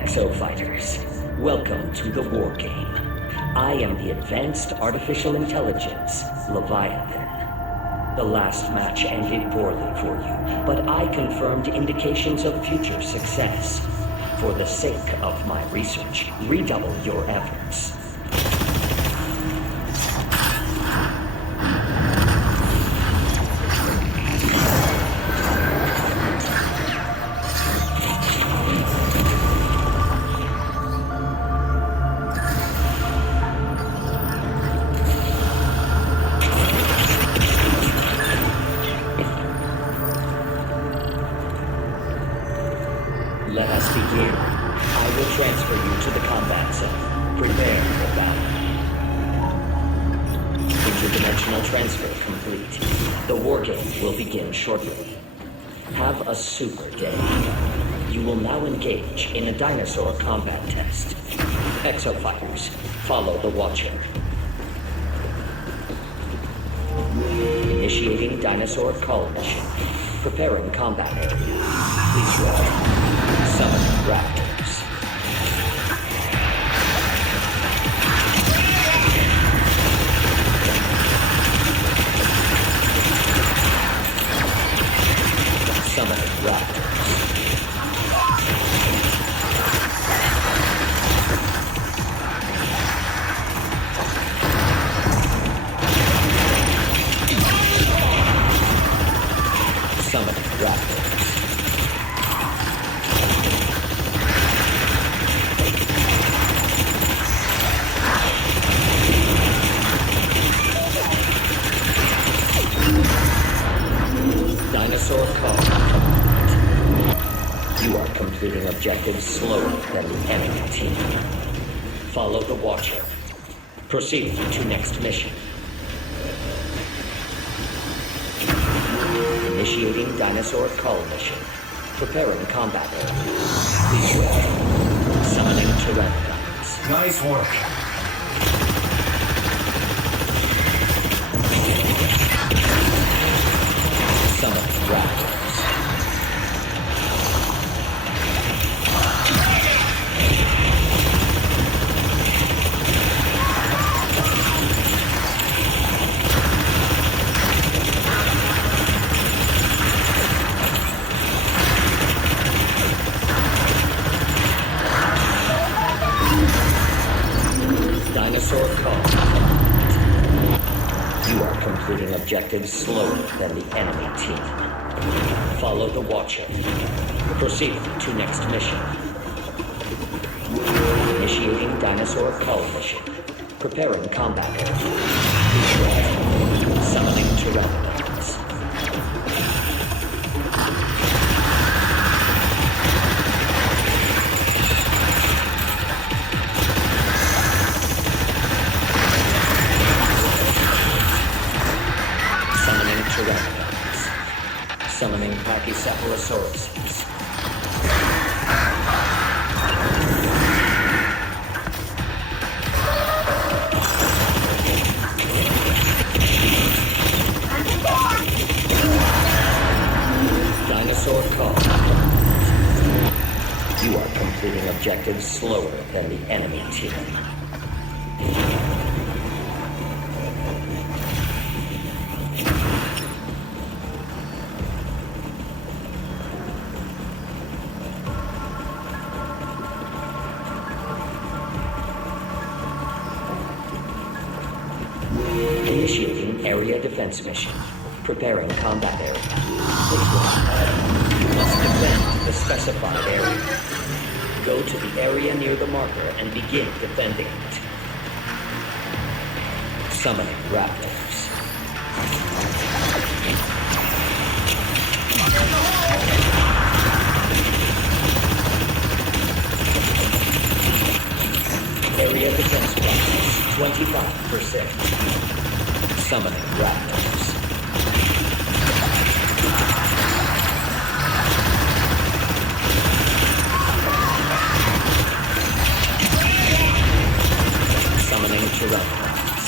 Exo-fighters, welcome to the Wargame. I am the Advanced Artificial Intelligence, Leviathan. The last match ended poorly for you, but I confirmed indications of future success. For the sake of my research, redouble your efforts. Let us begin. I will transfer you to the combat zone. Prepare for battle. Interdimensional transfer complete. The wargame will begin shortly. Have a super day. You will now engage in a dinosaur combat test. Exo-fighters, follow the Watcher. Initiating dinosaur call mission. Preparing combat area. Please wait. Summoning raptors. Summoning raptors. Summoning raptors. Dinosaur call. You are completing objectives slower than the enemy team. Follow the Watcher. Proceed to next mission. Initiating dinosaur call mission. Preparing combat area. Please wait. Summoning pteranodons. Nice work. Summoning raptors. Dinosaur call. You are completing objectives slower than the enemy team. Follow the Watcher. Proceed to next mission. Initiating dinosaur call mission. Preparing combat area. Summoning pteranodons. Summoning pteranodons. Summoning Pachycephalosauruses. Dinosaur call. You are completing objectives slower than the enemy team. Initiating area defense mission. Preparing combat area. Please wait. You must defend the specified area. Go to the area near the marker and begin defending it. Summoning raptors. Area defense progress 25%. Summoning raptors. Summoning pteranodons.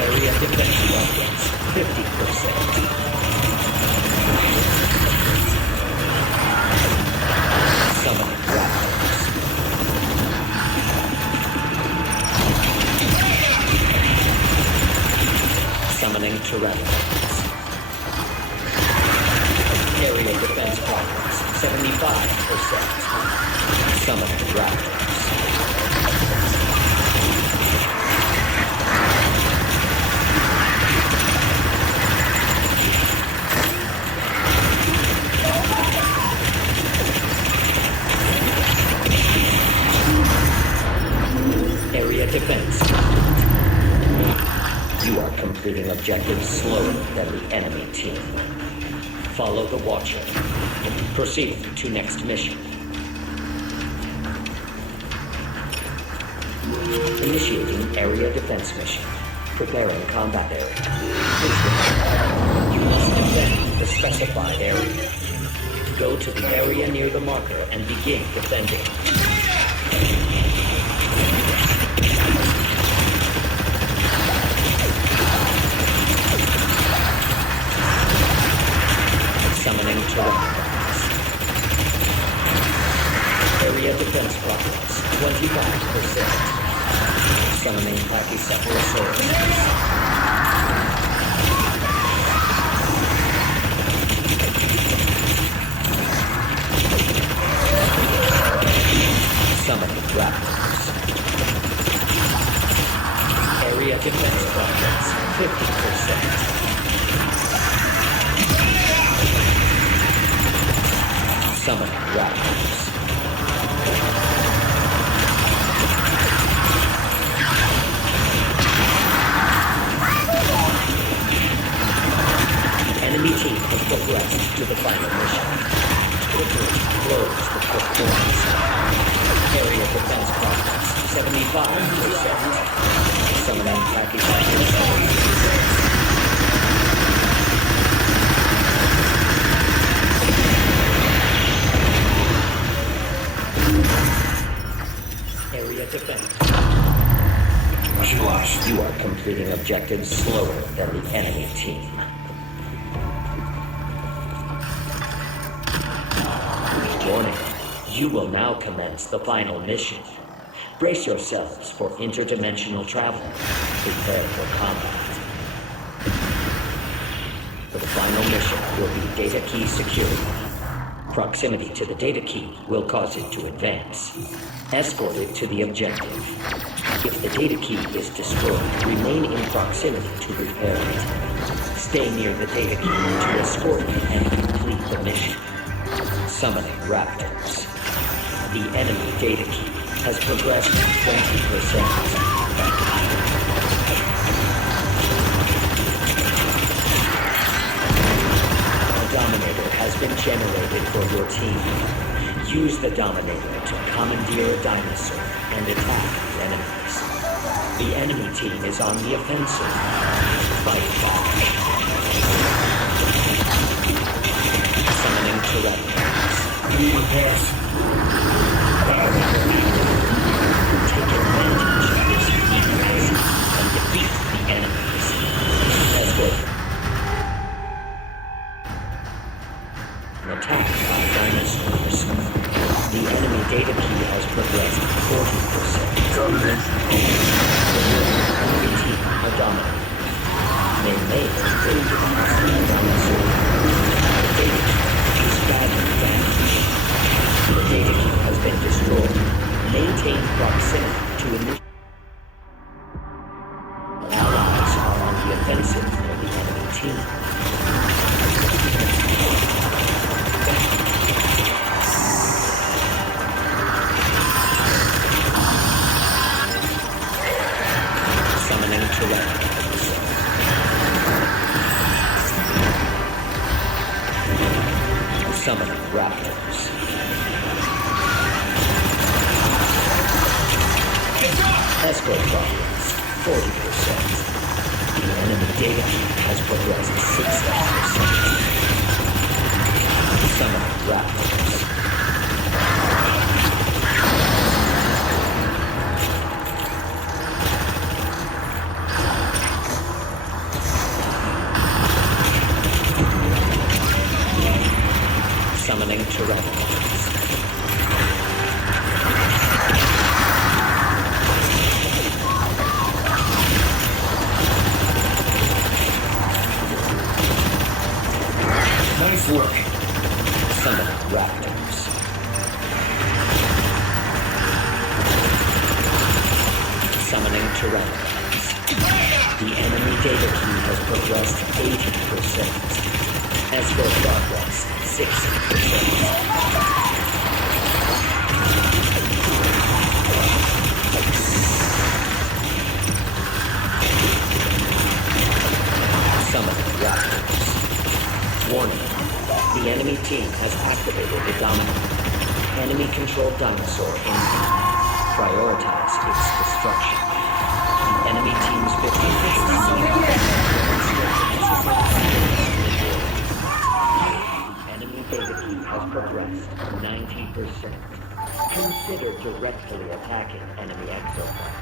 Area defense progress 50%. pteranodons. Area defense progress, 75%. Summoning raptors. Area defense. You are completing objectives slower than the enemy team. Follow the Watcher. Proceed to next mission. Initiating area defense mission. Preparing combat area. You must defend the specified area. Go to the area near the marker and begin defending. Summoning pteranodons. Area defense progress, 25%. Summoning Pachycephalosaurus. Summoning raptors. Area defense progress, 50%. Summoning raptors. The enemy team has progressed to the final mission. Quickly close the performance. Area defense progress, 75%. Summoning Pachycephalosaurus. Area defense. You are completing objectives slower than the enemy team. Warning. You will now commence the final mission. Brace yourselves for interdimensional travel. Prepare for combat. The final mission will be data key security. Proximity to the data key will cause it to advance. Escort it to the objective. If the data key is destroyed, remain in proximity to repair it. Stay near the data key to escort it and complete the mission. Summoning raptors. The enemy data key has progressed 20%. Dominator has been generated for your team. Use the Dominator to commandeer a dinosaur and attack the enemies. The enemy team is on the offensive. Fight back. Summoning pteranodons. Pass. Take advantage of this weakness and defeat the enemies. Escort. Attacked by dinosaurs. The enemy data key has progressed 40%. The enemy team are dominated. They may have been the dinosaur. The data key is badly damaged. The data key has been destroyed. Maintain proximity to initiate. Allies are on the offensive for the enemy team. Summoning pteranodons. Summoning raptors. Escort progress, 40%. The enemy data key has progressed 60%. Summoning raptors. Summoning pteranodons. work. Summoning raptors. Summoning pteranodons. The enemy data key has progressed 80%. Escort progress 60%. Summoning raptors. Warning. The enemy team has activated the Dominant. Enemy-controlled dinosaur inbound. Prioritize its destruction. The enemy team's 50%. The enemy data key has progressed 90%. Consider directly attacking enemy exoplanets.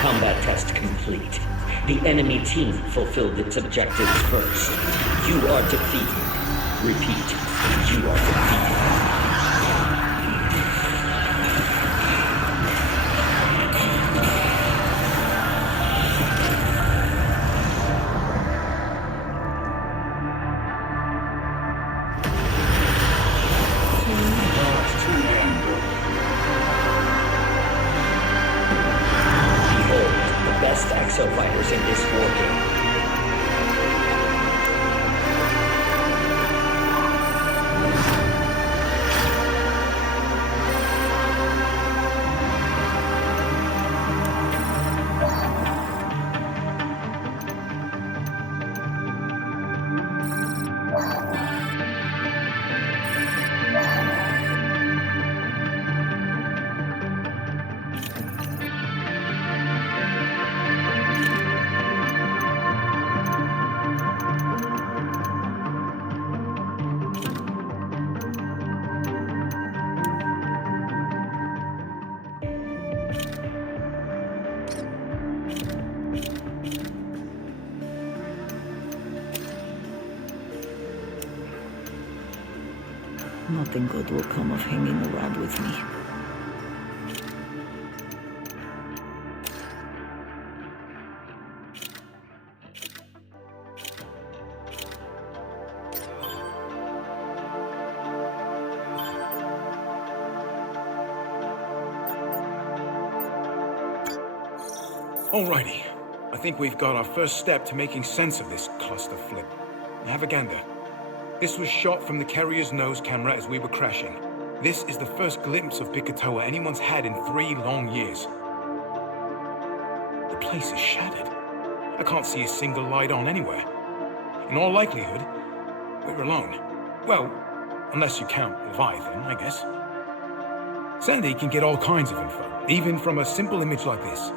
Combat test complete. The enemy team fulfilled its objectives first. You are defeated. Repeat, you are defeated. Best exo fighters in this war game. Nothing good will come of hanging around with me. Alrighty. I think we've got our first step to making sense of this cluster flip. Have a gander. This was shot from the carrier's nose camera as we were crashing. This is the first glimpse of Picatoa anyone's had in 3 long years. The place is shattered. I can't see a single light on anywhere. In all likelihood, we're alone. Well, unless you count Leviathan, I guess. Sandy can get all kinds of info, even from a simple image like this.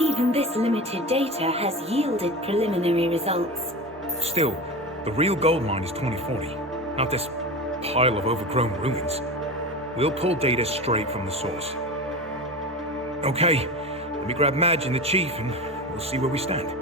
Even this limited data has yielded preliminary results. Still, the real gold mine is 2040, not this pile of overgrown ruins. We'll pull data straight from the source. Okay, let me grab Madge and the Chief and we'll see where we stand.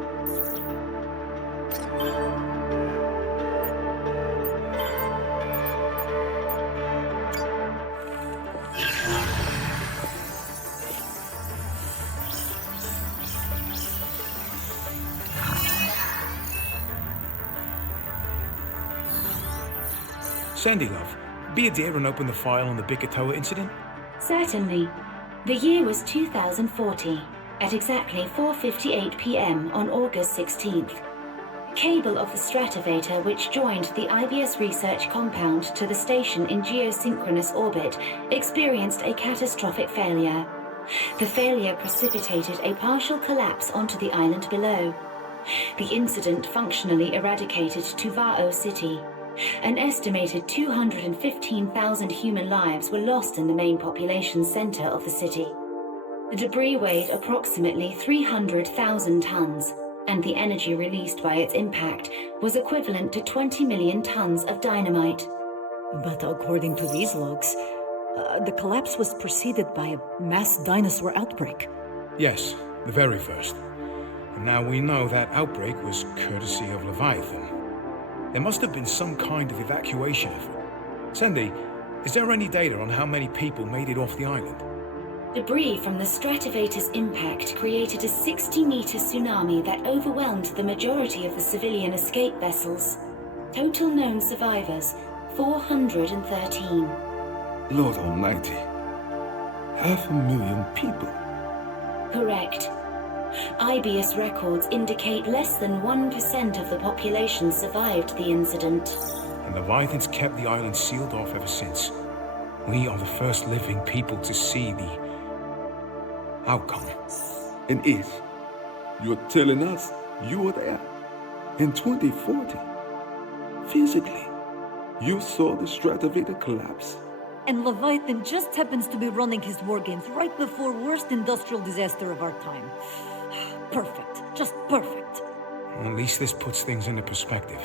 Sandy, love, be a dear and open the file on the Picatoa incident. Certainly. The year was 2040. At exactly 4:58 p.m. on August 16th, the cable of the stratovator which joined the IBS research compound to the station in geosynchronous orbit experienced a catastrophic failure. The failure precipitated a partial collapse onto the island below. The incident functionally eradicated Tuvao City. An estimated 215,000 human lives were lost in the main population center of the city. The debris weighed approximately 300,000 tons, and the energy released by its impact was equivalent to 20 million tons of dynamite. But according to these logs, the collapse was preceded by a mass dinosaur outbreak. Yes, the very first. And now we know that outbreak was courtesy of Leviathan. There must have been some kind of evacuation effort. Sandy, is there any data on how many people made it off the island? Debris from the stratovator's impact created a 60-meter tsunami that overwhelmed the majority of the civilian escape vessels. Total known survivors, 413. Lord Almighty. 500,000 people. Correct. IBS records indicate less than 1% of the population survived the incident. And Leviathan's kept the island sealed off ever since. We are the first living people to see the outcome. And if you're telling us you were there in 2040, physically, you saw the stratovator collapse. And Leviathan just happens to be running his wargames right before worst industrial disaster of our time. Perfect. Just perfect. At least this puts things into perspective.